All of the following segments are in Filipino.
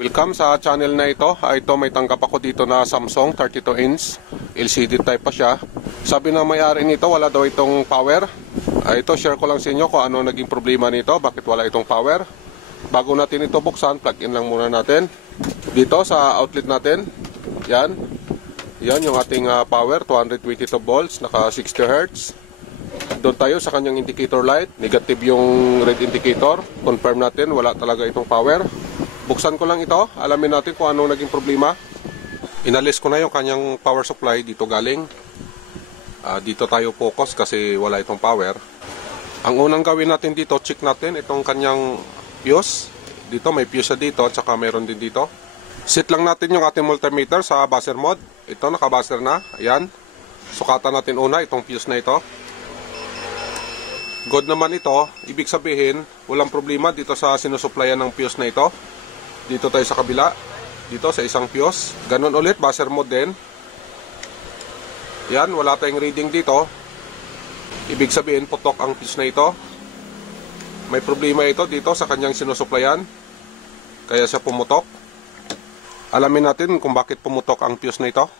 Welcome sa channel na ito. Ito may tanggap ako dito na Samsung 32 inch LCD type pa siya. Sabi ng may-ari nito wala daw itong power. Ito share ko lang sa inyo kung ano naging problema nito, bakit wala itong power. Bago natin ito buksan, plug in lang muna natin dito sa outlet natin. Yan yung ating power, 222 volts, naka 60 Hz. Doon tayo sa kanyang indicator light, negative yung red indicator. Confirm natin wala talaga itong power. Buksan ko lang ito, alamin natin kung anong naging problema. Inalis ko na yung kanyang power supply dito galing. Dito tayo focus kasi wala itong power. Ang unang gawin natin dito, check natin itong kanyang fuse. Dito may fuse dito at saka meron din dito. Set lang natin yung ating multimeter sa buzzer mode. Ito naka-buzzer na, ayan. Sukatan natin una itong fuse na ito. Good naman ito, ibig sabihin walang problema dito sa sinusuplayan ng fuse na ito. Dito tayo sa kabila, dito sa isang fuse. Ganun ulit, buzzer mode din. Yan, wala tayong reading dito. Ibig sabihin, putok ang fuse na ito. May problema ito dito sa kanyang sinusuplayan. Kaya siya pumutok. Alamin natin kung bakit pumutok ang fuse na ito.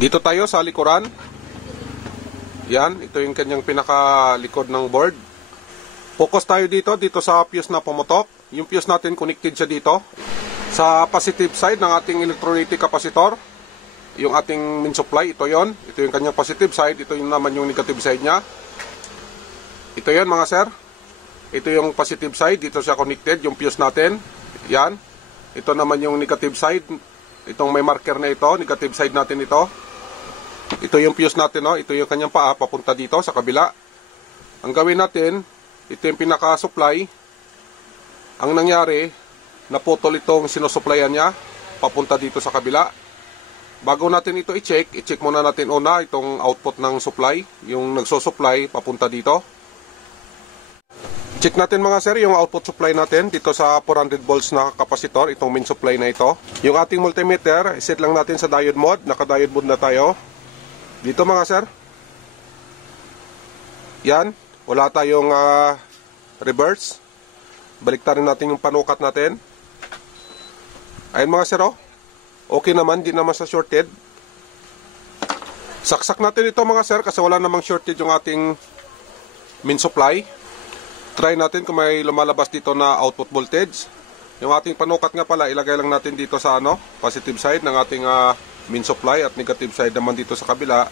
Dito tayo sa likuran. Yan, ito yung kanyang pinakalikod ng board. Focus tayo dito sa fuse na pumutok. Yung fuse natin connected siya dito sa positive side ng ating electrolytic capacitor. Yung ating main supply, ito yon. Ito yung kanyang positive side, ito yung naman yung negative side niya. Ito yon mga sir. Ito yung positive side, dito siya connected, yung fuse natin. Yan. Ito naman yung negative side. Itong may marker na ito, negative side natin ito. Ito yung fuse natin, no? Ito yung kanyang paa, papunta dito sa kabila. Ang gawin natin, ito yung pinaka-supply. Ang nangyari, naputol itong sinusuplayan niya, papunta dito sa kabila. Bago natin ito i-check muna natin una itong output ng supply, yung nagsusupply, papunta dito. Check natin mga sir, yung output supply natin dito sa 400 volts na kapasitor, itong main supply na ito. Yung ating multimeter, set lang natin sa diode mode, naka-diode mode na tayo. Dito mga sir. Yan, wala tayong reverse. Baliktarin natin yung panukat natin. Ayun mga sir, oh. Okay naman, di naman sa shorted. Saksak natin ito mga sir kasi wala namang shorted yung ating main supply. Try natin kung may lumalabas dito na output voltage. Yung ating panukat nga pala, ilagay lang natin dito sa positive side ng ating main supply at negative side naman dito sa kabila.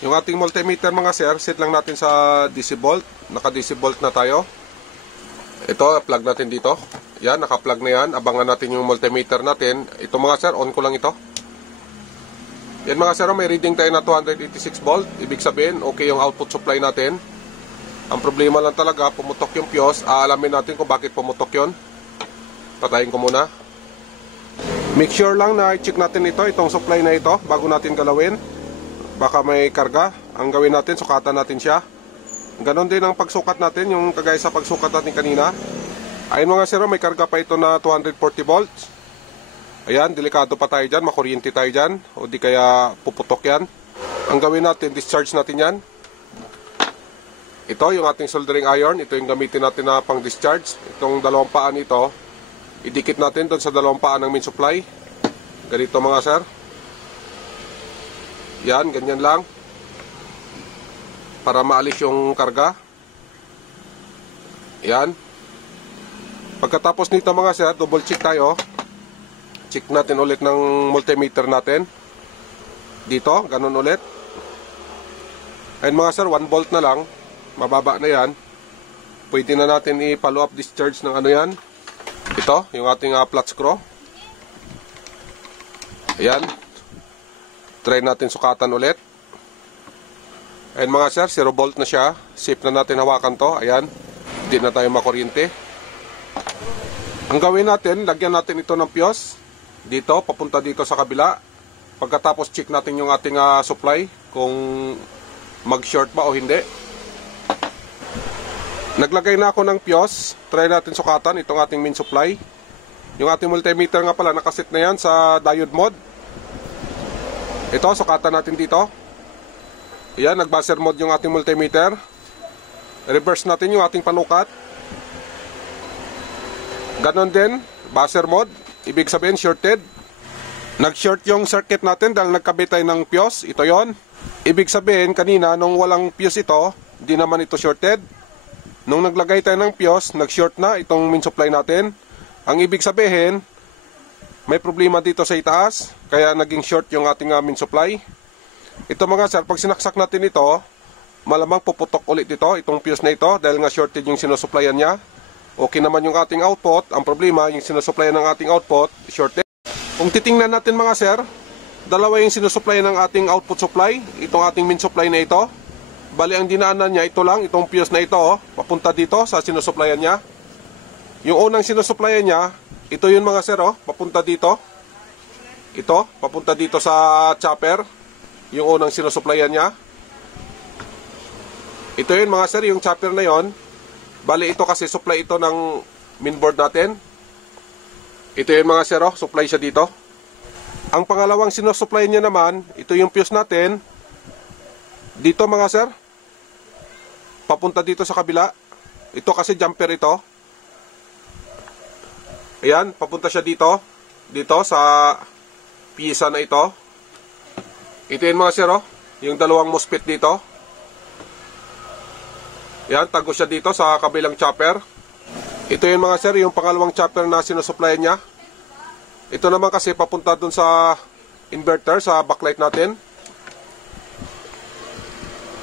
Yung ating multimeter mga sir, set lang natin sa DC volt. Naka DC volt na tayo. Ito, plug natin dito. Yan, naka-plug na yan. Abangan natin yung multimeter natin. Ito mga sir, on ko lang ito. Yan mga sir, may reading tayo na 286 volt. Ibig sabihin, okay yung output supply natin. Ang problema lang talaga, pumutok yung fuse. Aalamin natin kung bakit pumutok yun. Patayin ko muna. Make sure lang na i-check natin itong supply na ito bago natin galawin. Baka may karga. Ang gawin natin, sukatan natin siya. Ganon din ang pagsukat natin, yung kagaya sa pagsukat natin kanina. Ayun mga sir, may karga pa ito na 240 volts. Ayan, delikado pa tayo dyan, makuryente tayo dyan, o di kaya puputok yan. Ang gawin natin, discharge natin yan. Ito yung ating soldering iron, ito yung gamitin natin na pang discharge. Itong dalawang paan ito, idikit natin doon sa dalawang paan ng main supply. Ganito mga sir. Yan, ganyan lang. Para maalis yung karga. Yan. Pagkatapos nito mga sir, double check tayo. Check natin ulit ng multimeter natin. Dito, ganun ulit. Ayun mga sir, 1 volt na lang. Mababa na yan. Pwede na natin i-follow up discharge ng yan. Ito, yung ating flat screw. Ayan. Try natin sukatan ulit. Ayan mga sir, 0 volt na siya. Safe na natin hawakan to. Ayan, hindi na tayo makuryente. Ang gawin natin, lagyan natin ito ng fuse. Dito, papunta dito sa kabila. Pagkatapos check natin yung ating supply. Kung mag-short ba o hindi. Naglagay na ako ng fuse. Try natin sukatan itong ating main supply. Yung ating multimeter nga pala, nakaset na yan sa diode mode. Ito, sukatan natin dito. Ayan, nag-buzzer mode yung ating multimeter. Reverse natin yung ating panukat. Ganon din, buzzer mode, ibig sabihin shorted. Nag-short yung circuit natin dahil nagkabit tayo ng fuse, ito yon. Ibig sabihin kanina nung walang fuse ito, di naman ito shorted. Nung naglagay tayo ng fuse, nag-short na itong main supply natin. Ang ibig sabihin, may problema dito sa itaas, kaya naging short yung ating main supply. Ito mga sir, pag sinaksak natin ito, malamang puputok ulit ito, itong fuse na ito, dahil nga shorted yung sinusupplyan niya. Okay naman yung ating output, ang problema, yung sinusupplyan ng ating output, shorted. Kung titingnan natin mga sir, dalawa yung sinusupplyan ng ating output supply, itong ating main supply na ito. Bali ang dinaanan niya, ito lang, itong fuse na ito, papunta dito sa sinusupplyan niya. Yung unang sinusupplyan niya, ito yun mga sir, papunta dito. Ito, papunta dito sa chopper, yung unang sinusupplyan niya. Ito yun mga sir, yung chopper na yon. Bali ito kasi supply ito ng mainboard natin. Ito yung mga sir, supply siya dito. Ang pangalawang sinusupply niya naman, ito yung fuse natin. Dito mga sir, papunta dito sa kabila. Ito kasi jumper ito. Ayan, papunta siya dito. Dito sa pisa na ito. Ito yung mga sir, yung dalawang MOSFET dito. Yan, tago siya dito sa kabilang chopper. Ito yung mga sir, yung pangalawang chopper na sinusupply niya. Ito naman kasi papunta dun sa inverter, sa backlight natin.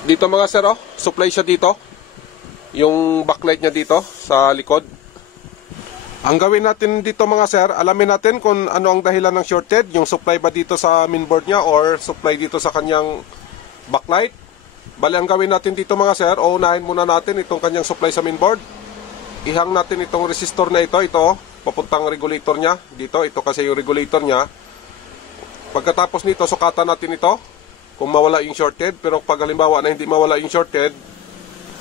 Dito mga sir, supply siya dito. Yung backlight niya dito sa likod. Ang gawin natin dito mga sir, alamin natin kung ano ang dahilan ng shorted. Yung supply ba dito sa mainboard niya or supply dito sa kanyang backlight. Bali ang gawin natin dito mga sir, unahin muna natin itong kanyang supply sa mainboard. Ihang natin itong resistor na ito, papuntang regulator niya. Dito, ito kasi yung regulator niya. Pagkatapos nito, sukatan natin ito kung mawala yung shorted. Pero pag halimbawa na hindi mawala yung shorted,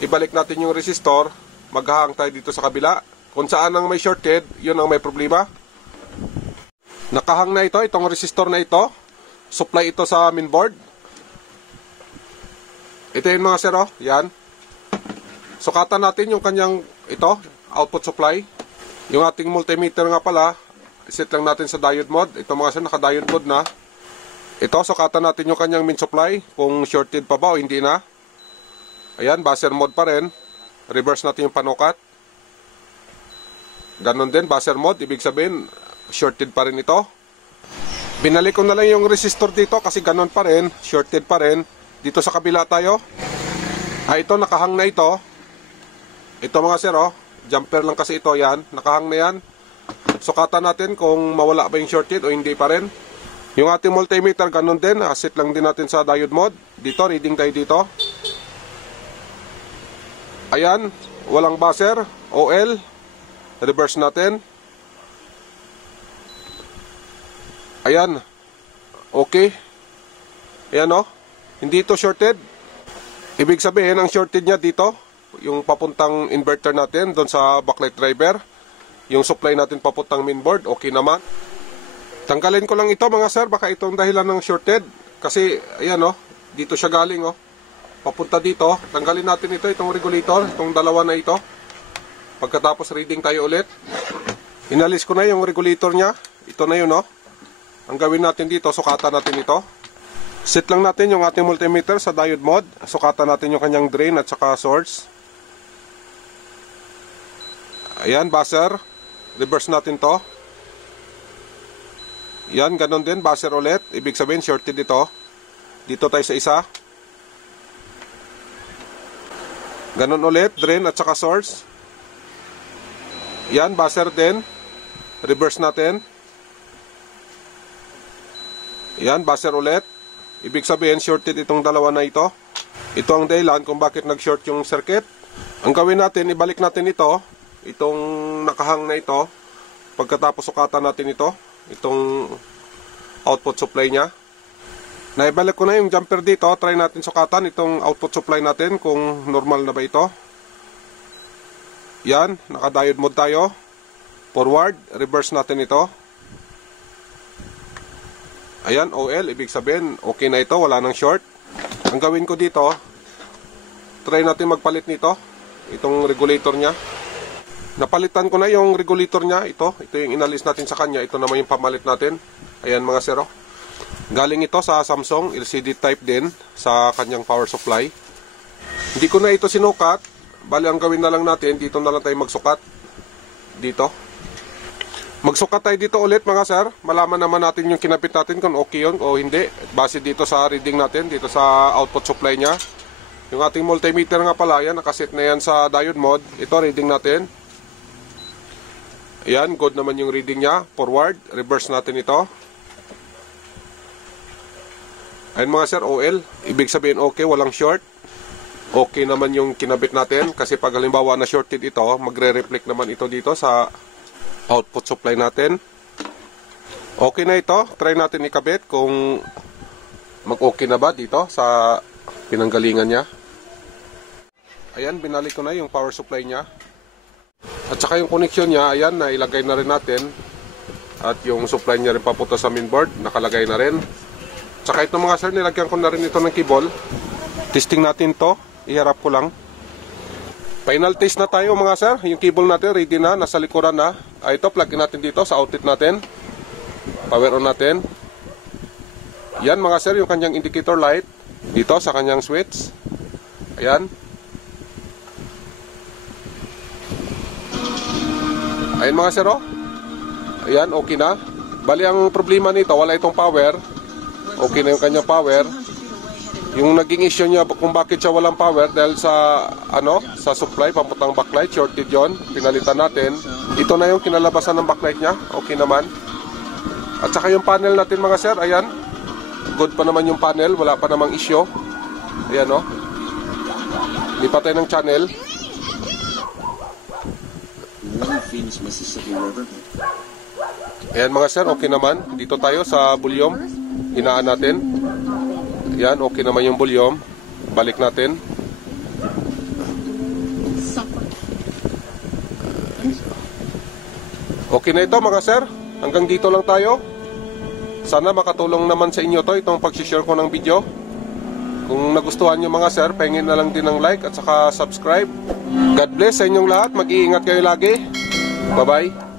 ibalik natin yung resistor, maghahang tayo dito sa kabila. Kung saan ang may shorted, yun ang may problema. Nakahang na ito, itong resistor na ito. Supply ito sa mainboard. Ito yung mga sir, yan. Sukatan natin yung kanyang output supply. Yung ating multimeter nga pala, set lang natin sa diode mode. Ito mga sir, naka-diode mode na. Ito, sukatan natin yung kanyang main supply, kung shorted pa ba o hindi na. Ayan, buzzer mode pa rin. Reverse natin yung panukat. Ganon din, buzzer mode, ibig sabihin, shorted pa rin ito. Binalik ko na lang yung resistor dito kasi ganon pa rin, shorted pa rin. Dito sa kabila tayo. Ito, nakahang na ito. Ito mga sir, jumper lang kasi ito, yan. Nakahang na yan. Sukatan natin kung mawala ba yung shorted o hindi pa rin. Yung ating multimeter, ganun din. Set lang din natin sa diode mode. Dito, reading tayo dito. Ayan, walang buzzer. OL. Reverse natin. Ayan. Okay. Ayan hindi ito shorted. Ibig sabihin, ang shorted niya dito, yung papuntang inverter natin, doon sa backlight driver. Yung supply natin papuntang mainboard, okay naman. Tanggalin ko lang ito mga sir, baka itong dahilan ng shorted. Kasi, ayan dito siya galing papunta dito. Tanggalin natin ito, itong regulator, itong dalawa na ito. Pagkatapos reading tayo ulit. Inalis ko na yung regulator niya. Ito na yun Ang gawin natin dito, sukatan natin ito. Set lang natin yung ating multimeter sa diode mode. Sukatan natin yung kanyang drain at saka source. Ayan, buzzer. Reverse natin to. Yan, ganun din, buzzer ulit. Ibig sabihin, shorted ito. Dito tayo sa isa. Ganun ulit, drain at saka source. Yan, buzzer din. Reverse natin. Yan, buzzer ulit. Ibig sabihin, shorted itong dalawa na ito. Ito ang dahilan kung bakit nag-short yung circuit. Ang gawin natin, ibalik natin ito. Itong nakahang na ito. Pagkatapos sukatan natin ito. Itong output supply niya. Naibalik ko na yung jumper dito. Try natin sukatan itong output supply natin kung normal na ba ito. Yan, naka-diode mode tayo. Forward, reverse natin ito. Ayan, OL, ibig sabihin, okay na ito, wala nang short. Ang gawin ko dito, try natin magpalit nito, itong regulator niya. Napalitan ko na yung regulator niya. Ito yung inalis natin sa kanya. Ito naman yung pamalit natin. Ayan mga sir. Galing ito sa Samsung, LCD type din sa kanyang power supply. Hindi ko na ito sinukat. Bali ang gawin na lang natin, dito na lang tayo magsukat. Dito. Magsukat tayo dito ulit mga sir. Malaman naman natin yung kinapit natin kung okay yun o hindi. Base dito sa reading natin, dito sa output supply niya. Yung ating multimeter nga pala, yan, nakaset na yan sa diode mode. Ito reading natin. Ayan, good naman yung reading niya. Forward, reverse natin ito. Ayan mga sir, OL. Ibig sabihin okay, walang short. Okay naman yung kinabit natin. Kasi pag halimbawa na shorted ito, magre-reflect naman ito dito sa output supply natin. Okay na ito. Try natin ikabit kung mag-okay na ba dito sa pinanggalingan niya. Ayan, binalik ko na yung power supply niya. At saka yung connection niya, ayan, nailagay na rin natin. At yung supply niya rin papunta sa mainboard, nakalagay na rin. At saka ito mga sir, nilagyan ko na rin ito ng cable. Testing natin to, iharap ko lang. Final test na tayo mga sir. Yung cable natin, ready na, nasa likuran na. Ito, plug in natin dito sa outlet natin. Power on natin. Yan mga sir, yung kanyang indicator light. Dito sa kanyang switch. Ayan. Ayan mga sir, oh. Ayan, okay na. Bali ang problema nito, wala itong power. Okay na yung kanyang power. Yung naging issue niya kung bakit siya walang power dahil sa sa supply, papuntang backlight, shorted yon. Pinalitan natin. Ito na yung kinalabasan ng backlight niya. Okay naman. At saka yung panel natin mga sir, ayan. Good pa naman yung panel, wala pa namang issue. Ayan, oh. Lipat tayo ng channel. Ayan mga sir, okay naman. Dito tayo sa volume. Hinaan natin. Ayan, okay naman yung volume. Balik natin. Okay na ito mga sir. Hanggang dito lang tayo. Sana makatulong naman sa inyo to itong pag-share ko ng video. Kung nagustuhan nyo mga sir, pahingin na lang din ng like at saka subscribe. God bless sa inyong lahat. Mag-iingat kayo lagi. Bye-bye.